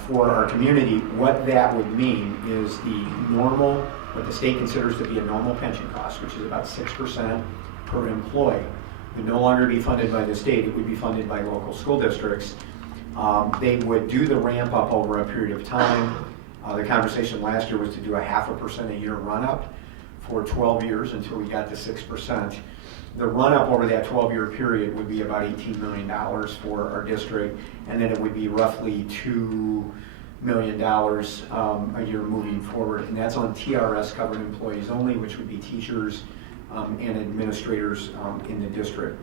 for our community, what that would mean is the normal, what the state considers to be a normal pension cost, which is about 6% per employee, would no longer be funded by the state, it would be funded by local school districts. They would do the ramp up over a period of time. The conversation last year was to do a 0.5% a year run up for 12 years until we got to 6%. The run up over that 12-year period would be about $18 million for our district, and then it would be roughly $2 million a year moving forward, and that's on TRS covered employees only, which would be teachers and administrators in the district.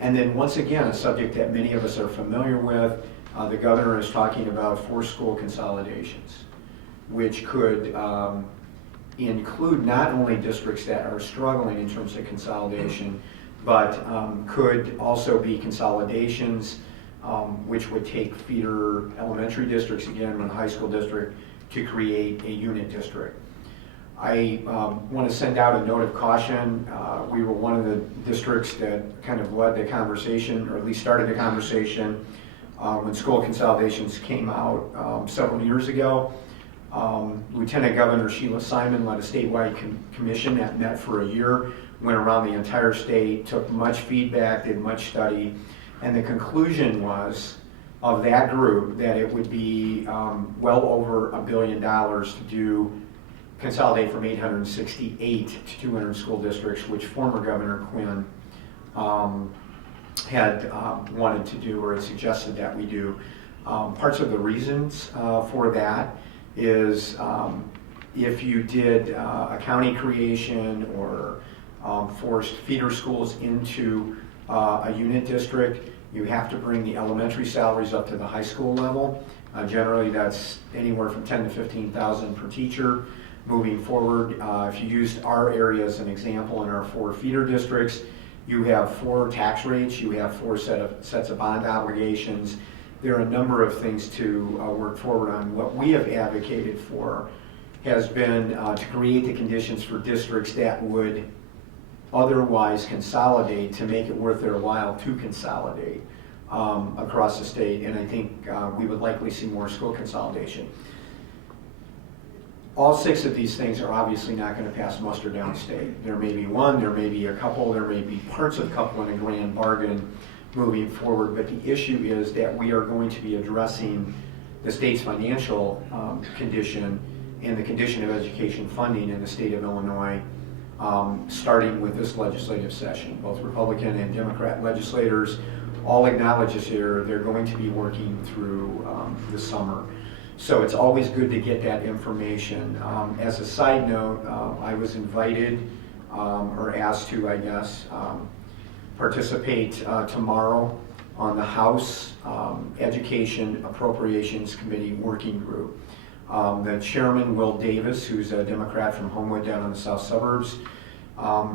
And then once again, a subject that many of us are familiar with, the governor is talking about 4 school consolidations, which could include not only districts that are struggling in terms of consolidation, but could also be consolidations which would take feeder elementary districts, again, one high school district, to create a unit district. I want to send out a note of caution. We were one of the districts that kind of led the conversation, or at least started the conversation, when school consolidations came out several years ago. Lieutenant Governor Sheila Simon led a statewide commission that met for a year, went around the entire state, took much feedback, did much study, and the conclusion was of that group that it would be well over $1 billion to do consolidate from 868 to 200 school districts, which former Governor Quinn had wanted to do, or had suggested that we do. Parts of the reasons for that is if you did a county creation or forced feeder schools into a unit district, you have to bring the elementary salaries up to the high school level. Generally, that's anywhere from $10,000 to $15,000 per teacher. Moving forward, if you used our area as an example in our 4 feeder districts, you have 4 tax rates, you have 4 sets of bond obligations. There are a number of things to work forward on. What we have advocated for has been to create the conditions for districts that would otherwise consolidate to make it worth their while to consolidate across the state, and I think we would likely see more school consolidation. All 6 of these things are obviously not going to pass muster downstate. There may be one, there may be a couple, there may be parts of a couple in a grand bargain moving forward, but the issue is that we are going to be addressing the state's financial condition and the condition of education funding in the state of Illinois, starting with this legislative session. Both Republican and Democrat legislators all acknowledge this here. They're going to be working through the summer. So it's always good to get that information. As a side note, I was invited, or asked to, I guess, participate tomorrow on the House Education Appropriations Committee Working Group. The chairman, Will Davis, who's a Democrat from Homewood down in the south suburbs,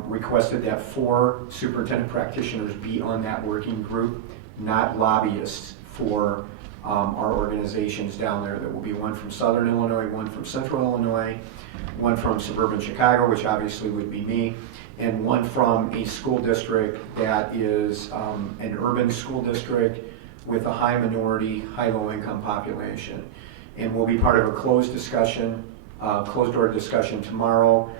requested that 4 superintendent practitioners be on that working group, not lobbyists for our organizations down there. There will be one from Southern Illinois, one from Central Illinois, one from suburban Chicago, which obviously would be me, and one from a school district that is an urban school district with a high minority, high low-income population. And we'll be part of a closed discussion, closed-door discussion tomorrow.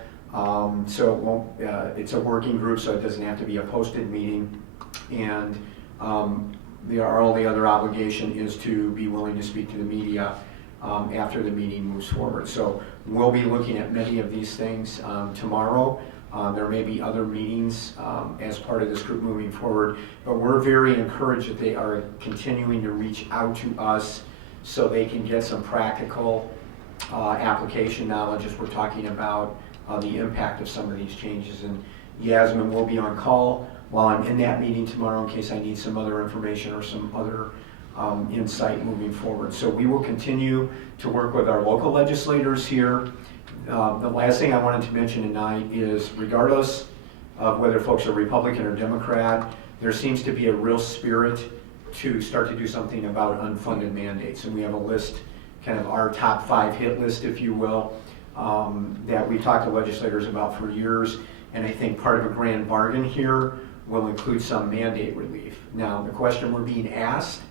So it won't, it's a working group, so it doesn't have to be a posted meeting. And our only other obligation is to be willing to speak to the media after the meeting moves forward. So we'll be looking at many of these things tomorrow. There may be other meetings as part of this group moving forward, but we're very encouraged that they are continuing to reach out to us so they can get some practical application knowledge as we're talking about the impact of some of these changes. And Yasmin will be on call while I'm in that meeting tomorrow in case I need some other information or some other insight moving forward. So we will continue to work with our local legislators here. The last thing I wanted to mention tonight is, regardless of whether folks are Republican or Democrat, there seems to be a real spirit to start to do something about unfunded mandates. And we have a list, kind of our top 5 hit list, if you will, that we've talked to legislators about for years. And I think part of a grand bargain here will include some mandate relief. Now, the question we're being asked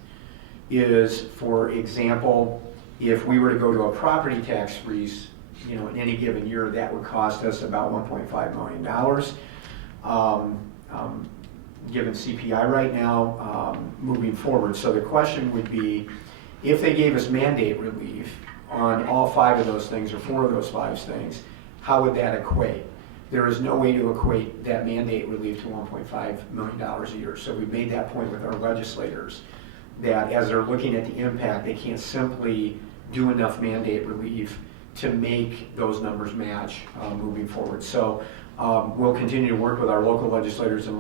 is, for example, if we were to go to a property tax freeze, in any given year, that would cost us about $1.5 million. Given CPI right now, moving forward. So the question would be, if they gave us mandate relief on all 5 of those things, or 4 of those 5 things, how would that equate? There is no way to equate that mandate relief to $1.5 million a year. So we've made that point with our legislators, that as they're looking at the impact, they can't simply do enough mandate relief to make those numbers match moving forward. So we'll continue to work with our local legislators and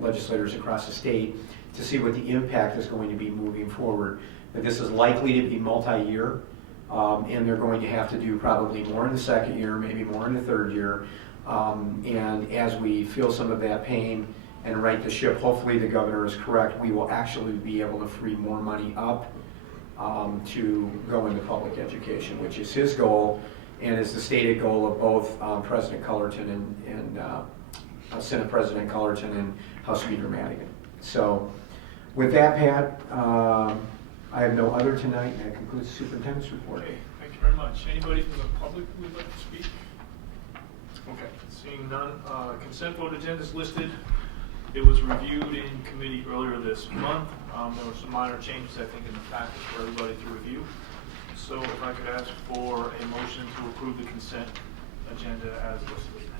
legislators across the state to see what the impact is going to be moving forward. But this is likely to be multi-year, and they're going to have to do probably more in the second year, maybe more in the third year. And as we feel some of that pain and right the ship, hopefully the governor is correct, we will actually be able to free more money up to go into public education, which is his goal. and is the stated goal of both President Cullerton and Senate President Cullerton and House Speaker Madigan. So with that, Pat, I have no other tonight, and that concludes the Superintendent's Report. Okay, thank you very much. Anybody from the public who would like to speak? Okay, seeing none, consent vote agenda is listed. It was reviewed in committee earlier this month. There were some minor changes, I think, in the package for everybody to review. So if I could ask for a motion to approve the consent agenda as listed.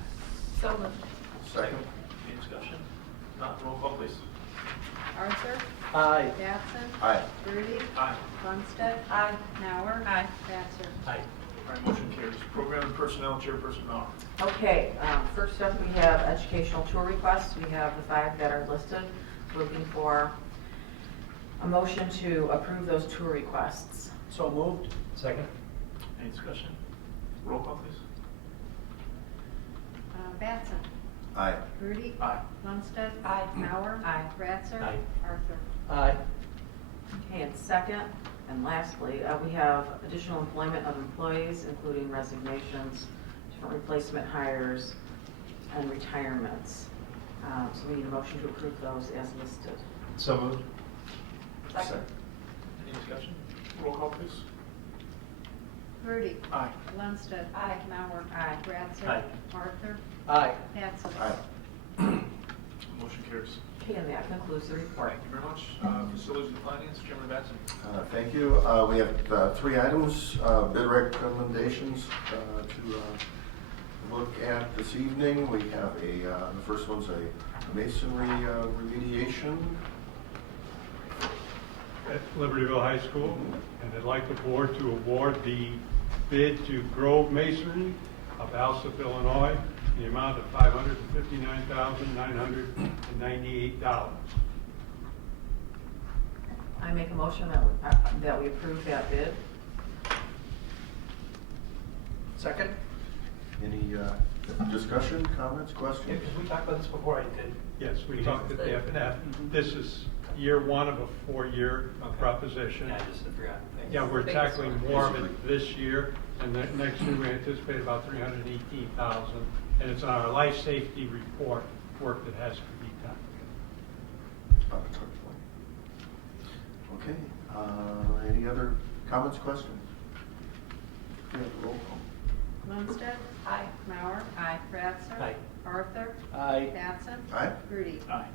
So moved. Second. Any discussion? Not, roll call, please. Arthur? Aye. Batson? Aye. Rudy? Aye. Lundstedt? Aye. Mauer? Aye. Batson? Aye. All right, motion carries. Program and Personnel Chairperson Mauer. Okay, first up we have educational tour requests. We have the 5 that are listed. Looking for a motion to approve those tour requests. So moved. Second. Any discussion? Roll call, please. Batson? Aye. Rudy? Aye. Lundstedt? Aye. Mauer? Aye. Ratzer? Aye. Arthur? Aye. Okay, and second and lastly, we have additional employment of employees, including resignations, different replacement hires, and retirements. So we need a motion to approve those as listed. So moved. Second. Any discussion? Roll call, please. Rudy? Aye. Lundstedt? Aye. Mauer? Aye. Ratzer? Aye. Arthur? Aye. Batson? Aye. Motion carries. Okay, and that concludes the report. Thank you very much. Facilities and Finance, Chairman Batson. Thank you. We have 3 items, bid recommendations to look at this evening. We have the first one's a masonry remediation. At Libertyville High School, and I'd like the board to award the bid to Grove Masonry of Alsip, Illinois, in the amount of $559,998. I make a motion that we approve that bid. Second. Any discussion, comments, questions? Yeah, because we talked about this before I did. Yes, we talked at the FNF. This is year 1 of a 4-year proposition. Yeah, I just forgot. Yeah, we're tackling more of it this year, and then next year we anticipate about $318,000, and it's on our life safety report work that has to be done. Okay. Any other comments, questions? We have a roll call. Lundstedt? Aye. Mauer? Aye. Ratzer? Aye. Arthur? Aye. Batson? Aye. Rudy? Aye.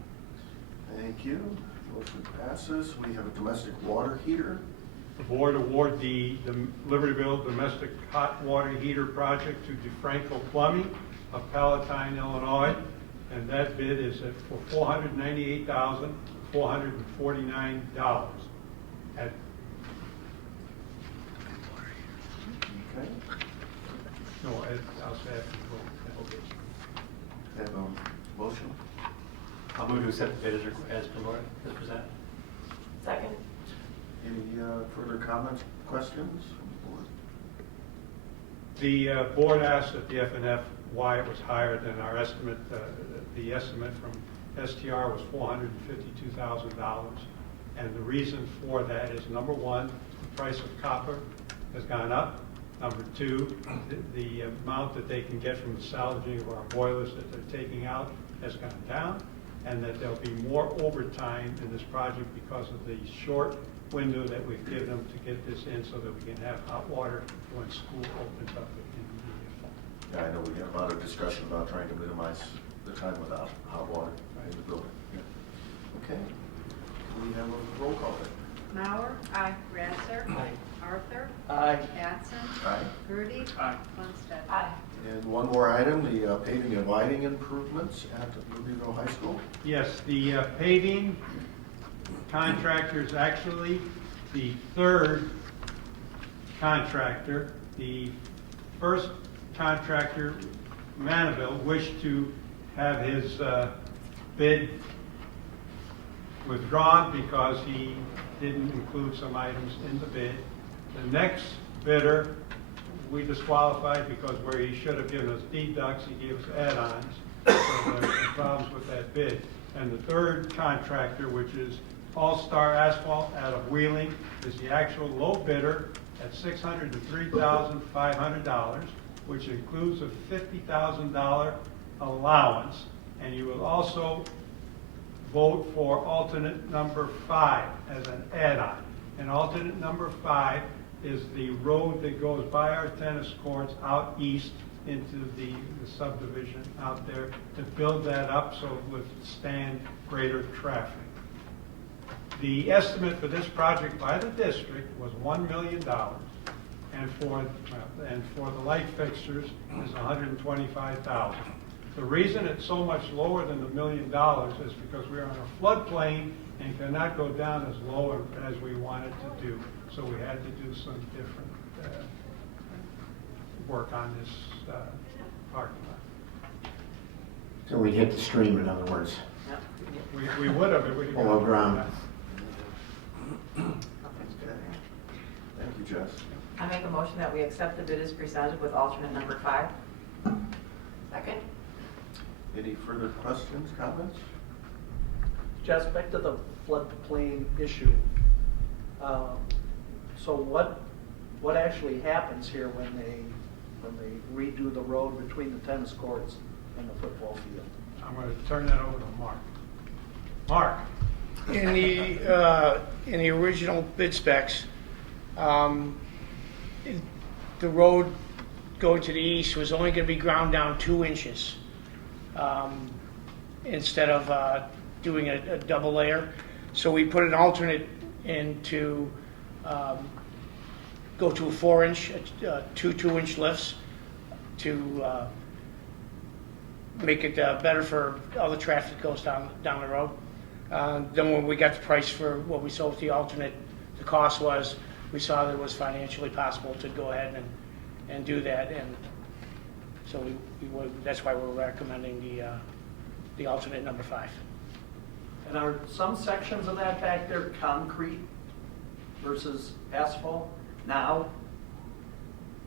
Thank you. Motion passes. We have a domestic water heater. The board award the Libertyville Domestic Hot Water Heater Project to DeFranco Plumbing of Palatine, Illinois, and that bid is for $498,449. At Okay. no, I'll say after the vote. Have a motion. I'll move to accept the bid as presented. Second. Any further comments, questions from the board? The board asked at the FNF why it was higher than our estimate. The estimate from STR was $452,000. And the reason for that is, number 1, the price of copper has gone up. Number 2, the amount that they can get from the salvaging of our boilers that they're taking out has gone down, and that there'll be more overtime in this project because of the short window that we've given them to get this in so that we can have hot water when school opens up in the fall. Yeah, I know we had a lot of discussion about trying to minimize the time without hot water in the building. Yeah. Okay. Can we have a roll call then? Mauer? Aye. Ratzer? Aye. Arthur? Aye. Batson? Aye. Rudy? Aye. Lundstedt? Aye. And one more item, the paving and lighting improvements at Libertyville High School. Yes, the paving contractor is actually the 3rd contractor. The first contractor, Manaville, wished to have his bid withdrawn because he didn't include some items in the bid. The next bidder, we disqualified because where he should have given us deducts, he gave us add-ons. So there's some problems with that bid. And the 3rd contractor, which is All-Star Asphalt out of Wheeling, is the actual low bidder at $603,500, which includes a $50,000 allowance. And you will also vote for alternate number 5 as an add-on. And alternate number 5 is the road that goes by our tennis courts out east into the subdivision out there to build that up so it would stand greater traffic. The estimate for this project by the district was $1 million, and for the light fixtures is $125,000. The reason it's so much lower than the $1 million is because we're on a floodplain and cannot go down as low as we wanted to do. So we had to do some different work on this parking lot. So we'd hit the stream, in other words. We would have if we below ground. Thank you, Jess. I make a motion that we accept the bid as presented with alternate number 5. Second. Any further questions, comments? Jess, back to the floodplain issue. So what actually happens here when they redo the road between the tennis courts and the football field? I'm going to turn that over to Mark. Mark. In the original bid specs, the road going to the east was only going to be ground down 2 inches instead of doing a double layer. So we put an alternate in to go to a 4-inch, 2 2-inch lifts to make it better for all the traffic that goes down the road. Then when we got the price for what we sold with the alternate, the cost was, we saw that it was financially possible to go ahead and do that, and so that's why we're recommending the alternate number 5. And are some sections of that back there concrete versus asphalt now?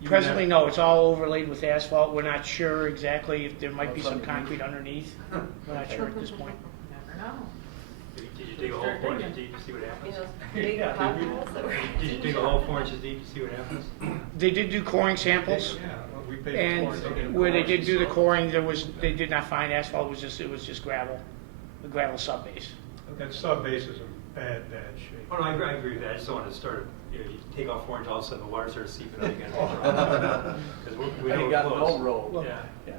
Presently, no, it's all overlaid with asphalt. We're not sure exactly if there might be some concrete underneath. We're not sure at this point. Never know. Did you dig a hole 4 inches deep to see what happens? Big potholes that were- Did you dig a hole 4 inches deep to see what happens? They did do coring samples, Yeah, well, we paid and for it. where they did do the coring, they did not find asphalt. It was just gravel, the gravel sub base. That sub base is in bad shape. Oh, no, I agree with that. I just don't want to start, you take off 4 inches, all of a sudden the water starts seeping out again. Because we know You we're got close. no road. Yeah.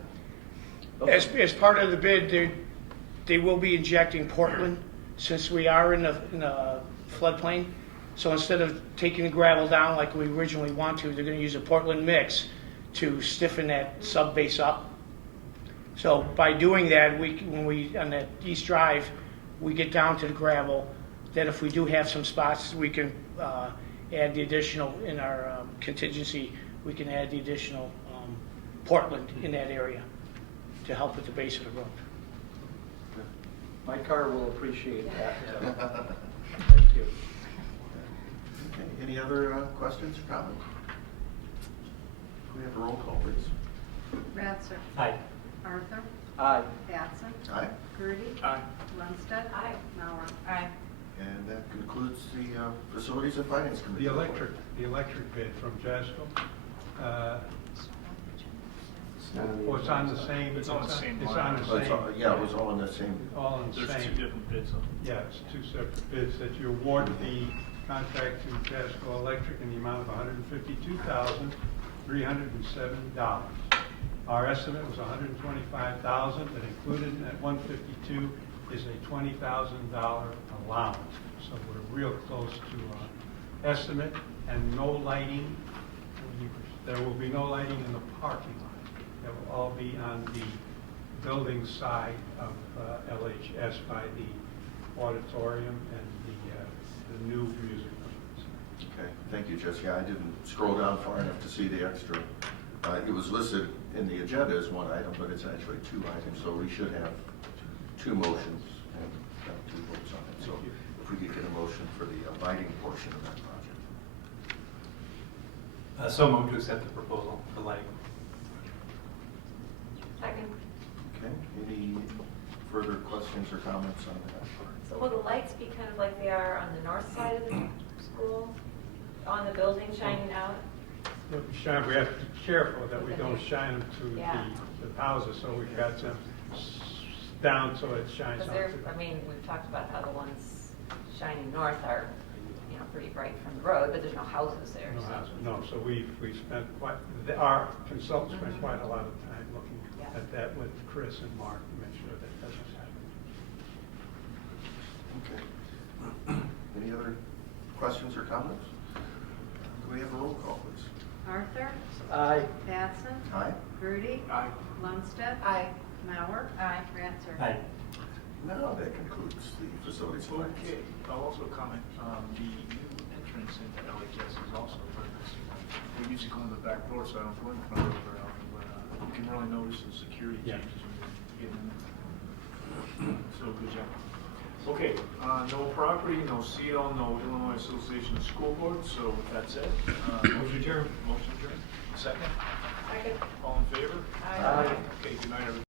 As part of the bid, they will be injecting Portland, since we are in a floodplain. So instead of taking the gravel down like we originally want to, they're going to use a Portland mix to stiffen that sub base up. So by doing that, when we on that east drive, we get down to the gravel. Then if we do have some spots, we can add the additional in our contingency. We can add the additional Portland in that area to help with the base of the road. My car will appreciate that. Thank you. Okay, any other questions or comments? Can we have a roll call, please? Ratzer. Aye. Arthur. Aye. Batson. Aye. Gertie. Aye. Lundstedt. Aye. Mauer. Aye. And that concludes the Facilities and Finance Committee. The electric bid from Jasco. Well, it's on the same. It's on the same It's line. on the Oh, it's same. all- yeah, it was all in the same. All in the There's same. 2 different bids. Yeah, it's 2 separate bids, that you award the contract to Jasco Electric in the amount of $152,370. Our estimate was $125,000, but included in that $152 is a $20,000 allowance. So we're real close to estimate, and no lighting. There will be no lighting in the parking lot. That will all be on the building side of LHS by the auditorium and the new music rooms. Okay, thank you, Jess. Yeah, I didn't scroll down far enough to see the extra. It was listed in the agenda as 1 item, but it's actually 2 items, so we should have 2 motions and 2 votes on it. So if we could get a motion for the lighting portion of that project. So moved to accept the proposal for lighting. Second. Okay, any further questions or comments on that part? So will the lights be kind of like they are on the north side of the school? on the building shining out? We have to be careful that we don't shine them to Yeah. the houses, so we've got them down so it shines Because out. they're, I mean, we've talked about how the ones shining north are, you know, pretty bright from the road, but there's no houses there. No, so- houses, no, so we spent our consultants spent quite a lot of time looking at that with Chris and Mark to make sure that doesn't happen. Okay. Any other questions or comments? Do we have a roll call, please? Arthur? Aye. Batson? Aye. Grudy? Aye. Lundstedt? Aye. Mauer? Aye. Ratzer? Now, that concludes the facilities plans. Okay, I'll also comment, the new entrance into LHS is also very nice. We usually go in the back door, so I don't go in front of it very often, but you can really notice the security Yeah. changes when you get in there. So, good job. Okay, no property, no seal, no Illinois Association of School Boards, so with that said, motion adjourned. Motion adjourned. Second? Second. All in favor? Aye. Okay, good night, everybody.